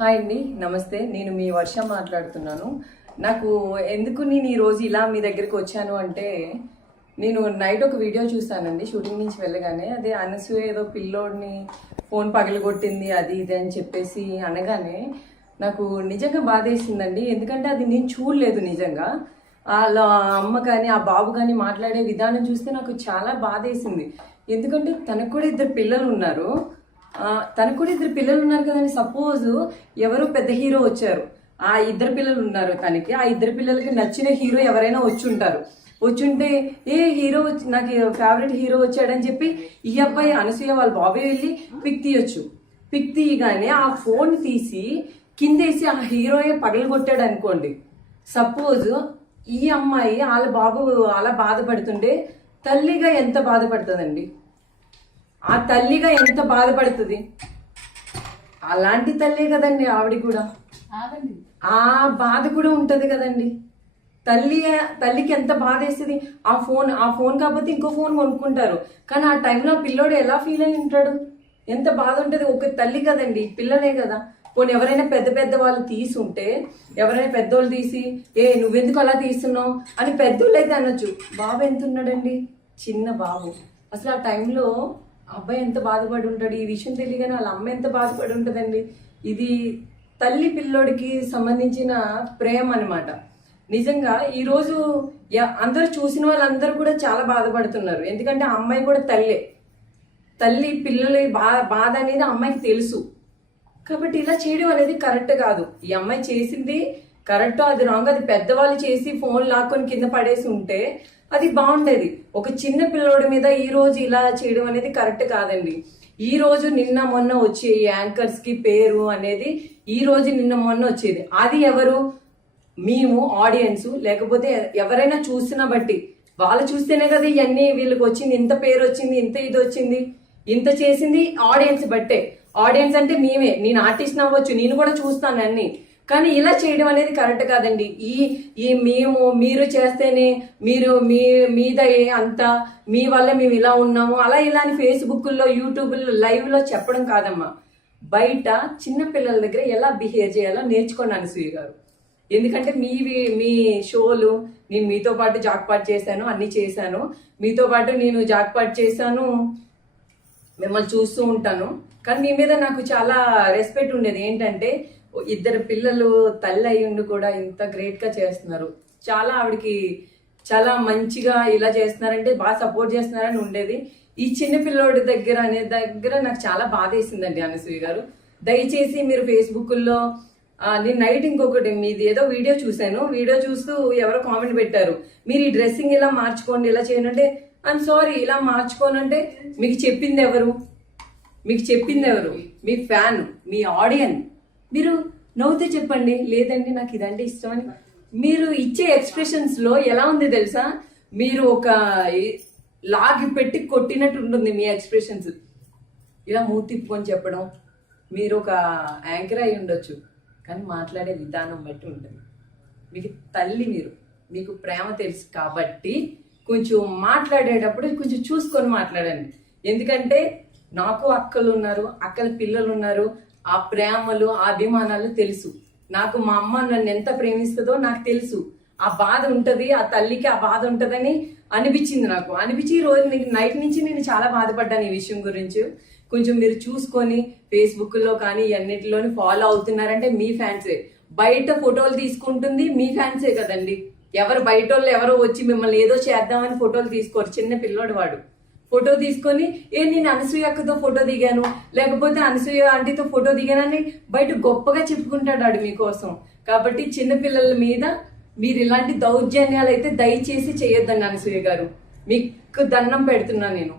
Hi అండి, నమస్తే. నేను మీ వర్ష మాట్లాడుతున్నాను. నాకు ఎందుకు నేను ఈరోజు ఇలా మీ దగ్గరికి వచ్చాను అంటే, నేను నైట్ ఒక వీడియో చూస్తానండి షూటింగ్ నుంచి వెళ్ళగానే. అదే అనసూయ ఏదో పిల్లోడిని ఫోన్ పగలగొట్టింది అది ఇది అని చెప్పేసి అనగానే నాకు నిజంగా బాధేసిందండి. ఎందుకంటే అది నేను చూడలేదు. నిజంగా వాళ్ళ అమ్మ కానీ ఆ బాబు కానీ మాట్లాడే విధానం చూస్తే నాకు చాలా బాధేసింది. ఎందుకంటే తనకు కూడా ఇద్దరు పిల్లలు ఉన్నారు కదండి. సపోజ్ ఎవరు పెద్ద హీరో వచ్చారు, ఆ ఇద్దరు పిల్లలు ఉన్నారు తనకి, ఆ ఇద్దరు పిల్లలకి నచ్చిన హీరో ఎవరైనా వచ్చుంటే ఏ హీరో నాకు ఫేవరెట్ హీరో వచ్చాడని చెప్పి ఈ అబ్బాయి అనసూయ వాళ్ళ బాబాయ్ వెళ్ళి పిక్ తీయొచ్చు. పిక్ తీయగానే ఆ ఫోన్ తీసి కిందేసి ఆ హీరోయే పగలగొట్టాడు అనుకోండి. సపోజ్ ఈ అమ్మాయి వాళ్ళ బాబు అలా బాధపడుతుంటే తల్లిగా ఎంత బాధపడుతుందండి? ఆ తల్లిగా ఎంత బాధపడుతుంది? అలాంటి తల్లే కదండి ఆవిడ కూడా. ఆ బాధ కూడా ఉంటది కదండి. తల్లికి ఎంత బాధ వేస్తుంది. ఆ ఫోన్ కాకపోతే ఇంకో ఫోన్ కొనుక్కుంటారు, కానీ ఆ టైంలో పిల్లోడు ఎలా ఫీల్ అయి ఉంటాడు? ఎంత బాధ ఉంటది. ఒక తల్లి కదండి, పిల్లలే కదా. పోనీ ఎవరైనా పెద్ద వాళ్ళు తీసుంటే, ఎవరైనా పెద్దోళ్ళు తీసి నువ్వెందుకు అలా తీస్తున్నావు అని పెద్దోళ్ళు అయితే అనొచ్చు. బాబు ఎంత ఉన్నాడండి, చిన్న బాబు. అసలు ఆ టైంలో అబ్బాయి ఎంత బాధపడి ఉంటాడు? ఈ విషయం తెలియగానే వాళ్ళ అమ్మ ఎంత బాధపడి ఉంటుందండి. ఇది తల్లి పిల్లోడికి సంబంధించిన ప్రేమ అనమాట. నిజంగా ఈరోజు అందరూ చూసిన వాళ్ళందరూ కూడా చాలా బాధపడుతున్నారు. ఎందుకంటే ఆ అమ్మాయి కూడా తల్లి పిల్లల బాధ అనేది అమ్మాయికి తెలుసు. కాబట్టి ఇలా చేయడం అనేది కరెక్ట్ కాదు. ఈ అమ్మాయి చేసింది కరెక్ట్, అది రాంగ్. అది పెద్దవాళ్ళు చేసి ఫోన్ లాక్కొని కింద పడేసి ఉంటే అది బాగుండేది. ఒక చిన్న పిల్లోడి మీద ఈ రోజు ఇలా చేయడం అనేది కరెక్ట్ కాదండి. ఈ రోజు నిన్న మొన్న వచ్చే యాంకర్స్ కి పేరు అనేది ఈ రోజు నిన్న మొన్న వచ్చేది. అది ఎవరు? మేము ఆడియన్స్, లేకపోతే ఎవరైనా చూసినా బట్టి వాళ్ళు చూస్తేనే కదా ఇవన్నీ వీళ్ళకి వచ్చింది, ఇంత పేరు వచ్చింది, ఇంత ఇది వచ్చింది, ఇంత చేసింది ఆడియన్స్ బట్టే. ఆడియన్స్ అంటే మేమే. నేను ఆర్టిస్ట్ అవ్వచ్చు, నేను కూడా చూస్తాను అన్ని, కానీ ఇలా చేయడం అనేది కరెక్ట్ కాదండి. మీరు చేస్తేనే మీ మీద అంతా మీ వల్ల మేము ఇలా ఉన్నాము అలా ఇలా అని ఫేస్బుక్లో యూట్యూబ్లో లైవ్లో చెప్పడం కాదమ్మా. బయట చిన్న పిల్లల దగ్గర ఎలా బిహేవ్ చేయాలో నేర్చుకోండి అనసూయ గారు. ఎందుకంటే మీ షోలు, నేను మీతో పాటు జాక్పాట్ చేశాను, అన్ని చేశాను. మీతో పాటు నేను జాక్పాట్ చేశాను, మిమ్మల్ని చూస్తూ ఉంటాను. కానీ మీ మీద నాకు చాలా రెస్పెక్ట్ ఉండేది. ఏంటంటే ఇద్దరు పిల్లలు తల్లి అయ్యుండి కూడా ఇంత గ్రేట్ గా చేస్తున్నారు. చాలా ఆవిడకి చాలా మంచిగా ఇలా చేస్తున్నారంటే బాగా సపోర్ట్ చేస్తున్నారని ఉండేది. ఈ చిన్న పిల్లోడి దగ్గర నాకు చాలా బాధ వేసిందండి అనసూయ గారు. దయచేసి మీరు ఫేస్బుక్లో నేను నైట్ ఇంకొకటి మీది ఏదో వీడియో చూశాను. వీడియో చూస్తూ ఎవరో కామెంట్ పెట్టారు, మీరు ఈ డ్రెస్సింగ్ ఇలా మార్చుకోండి, ఇలా చేయండి అంటే, ఐఎమ్ సారీ, ఇలా మార్చుకోనంటే మీకు చెప్పింది ఎవరు? మీ ఫ్యాన్, మీ ఆడియన్స్. మీరు నవ్వుతే చెప్పండి, లేదండి నాకు ఇదంటే ఇష్టం అని. మీరు ఇచ్చే ఎక్స్ప్రెషన్స్ లో ఎలా ఉంది తెలుసా? మీరు ఒక లాగి పెట్టి కొట్టినట్టు ఉంటుంది మీ ఎక్స్ప్రెషన్స్. ఇలా మూతి తిప్పుకొని చెప్పడం. మీరు ఒక యాంకర్ అయి ఉండొచ్చు, కానీ మాట్లాడే విధానం బట్టి ఉంటుంది. మీకు తల్లి, మీకు ప్రేమ తెలుసు కాబట్టి కొంచెం మాట్లాడేటప్పుడు కొంచెం చూసుకొని మాట్లాడండి. ఎందుకంటే నాకు అక్కలు ఉన్నారు, అక్కల పిల్లలు ఉన్నారు. ఆ ప్రేమలు, ఆ అభిమానాలు తెలుసు నాకు. మా అమ్మ నన్ను ఎంత ప్రేమిస్తుందో నాకు తెలుసు. ఆ బాధ ఉంటది, ఆ తల్లికి ఆ బాధ ఉంటదని అనిపించింది నాకు. ఈ రోజు నైట్ నుంచి నేను చాలా బాధపడ్డాను ఈ విషయం గురించి. కొంచెం మీరు చూసుకొని ఫేస్బుక్ లో కానీ అన్నిటిలోని ఫాలో అవుతున్నారంటే మీ ఫ్యాన్సే. బయట ఫోటోలు తీసుకుంటుంది మీ ఫ్యాన్సే కదండి. ఎవరు బయట వాళ్ళు ఎవరో వచ్చి మిమ్మల్ని ఏదో చేద్దామని ఫోటోలు తీసుకోరు. చిన్న పిల్లోడు వాడు ఫోటో తీసుకొని నేను అనసూయ అక్కతో ఫోటో దిగాను, లేకపోతే అనసూయ ఆంటీతో ఫోటో దిగానని బయట గొప్పగా చెప్పుకుంటాడు వాడు మీకోసం. కాబట్టి చిన్నపిల్లల మీద మీరు ఇలాంటి దౌర్జన్యాలు అయితే దయచేసి చేయొద్దండి అనసూయ గారు. మీకు దండం పెడుతున్నా నేను.